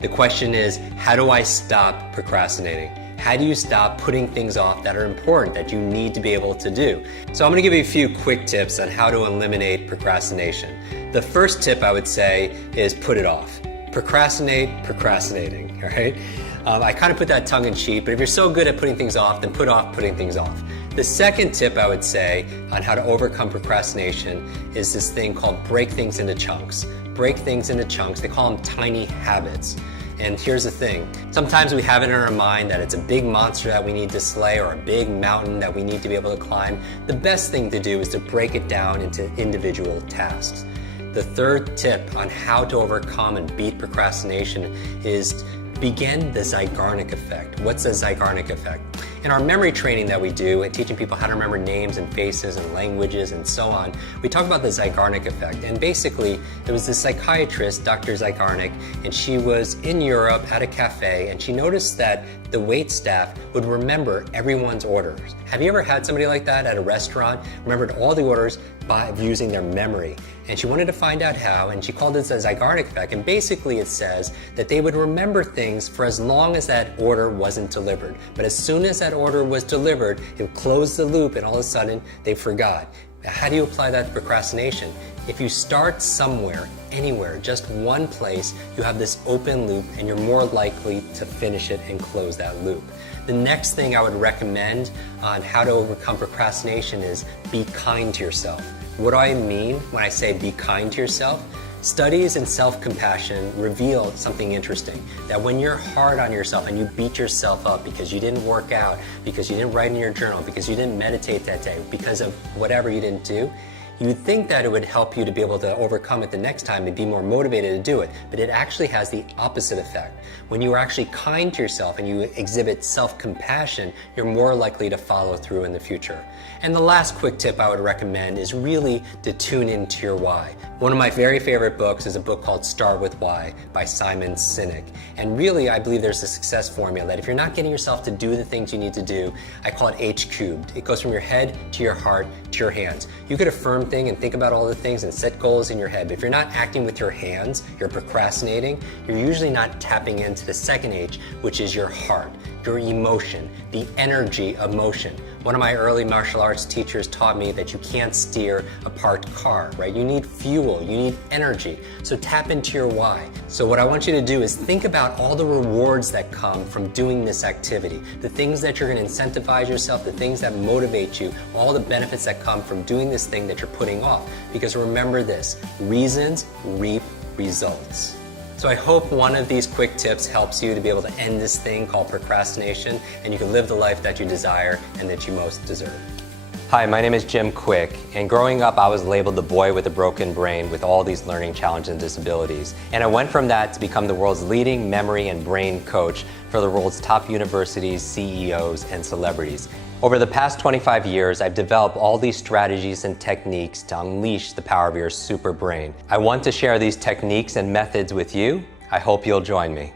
The question is, how do I stop procrastinating? How do you stop putting things off that are important, that you need to be able to do? So I'm gonna give you a few quick tips on how to eliminate procrastination. The first tip I would say is put it off. Procrastinate, procrastinating, all right? I kind of put that tongue in cheek, but if you're so good at putting things off, then put off putting things off. The second tip I would say on how to overcome procrastination is this thing called break things into chunks. Break things into chunks. They call them tiny habits. And here's the thing. Sometimes we have it in our mind that it's a big monster that we need to slay or a big mountain that we need to be able to climb. The best thing to do is to break it down into individual tasks. The third tip on how to overcome and beat procrastination is begin the Zeigarnik effect. What's the Zeigarnik effect? In our memory training that we do and teaching people how to remember names and faces and languages and so on, we talk about the Zeigarnik effect. And basically, it was this psychiatrist, Dr. Zeigarnik, and she was in Europe at a cafe and she noticed that the wait staff would remember everyone's orders. Have you ever had somebody like that at a restaurant? Remembered all the orders by using their memory. And she wanted to find out how, and she called it the Zeigarnik effect. And basically it says that they would remember things for as long as that order wasn't delivered. But as soon as that order was delivered, it would close the loop and all of a sudden they forgot. How do you apply that to procrastination? If you start somewhere, anywhere, just one place, you have this open loop and you're more likely to finish it and close that loop. The next thing I would recommend on how to overcome procrastination is be kind to yourself. What do I mean when I say be kind to yourself? Studies in self-compassion reveal something interesting, that when you're hard on yourself and you beat yourself up because you didn't work out, because you didn't write in your journal, because you didn't meditate that day, because of whatever you didn't do, you would think that it would help you to be able to overcome it the next time and be more motivated to do it, but it actually has the opposite effect. When you are actually kind to yourself and you exhibit self-compassion, you're more likely to follow through in the future. And the last quick tip I would recommend is really to tune into your why. One of my very favorite books is a book called Start With Why by Simon Sinek. And really, I believe there's a success formula that if you're not getting yourself to do the things you need to do, I call it H cubed. It goes from your head to your heart to your hands. You could affirm things and think about all the things and set goals in your head, but if you're not acting with your hands, you're procrastinating, you're usually not tapping into the second H, which is your heart, your emotion, the energy of motion. One of my early martial arts teachers taught me that you can't steer a parked car, right? You need fuel, you need energy. So tap into your why. So what I want you to do is think about all the rewards that come from doing this activity, the things that you're going to incentivize yourself, the things that motivate you, all the benefits that come from doing this thing that you're putting off. Because remember this, reasons reap results. So I hope one of these quick tips helps you to be able to end this thing called procrastination and you can live the life that you desire and that you most deserve. Hi, my name is Jim Quick, and growing up I was labeled the boy with a broken brain with all these learning challenges and disabilities. And I went from that to become the world's leading memory and brain coach for the world's top universities, CEOs, and celebrities. Over the past 25 years, I've developed all these strategies and techniques to unleash the power of your super brain. I want to share these techniques and methods with you. I hope you'll join me.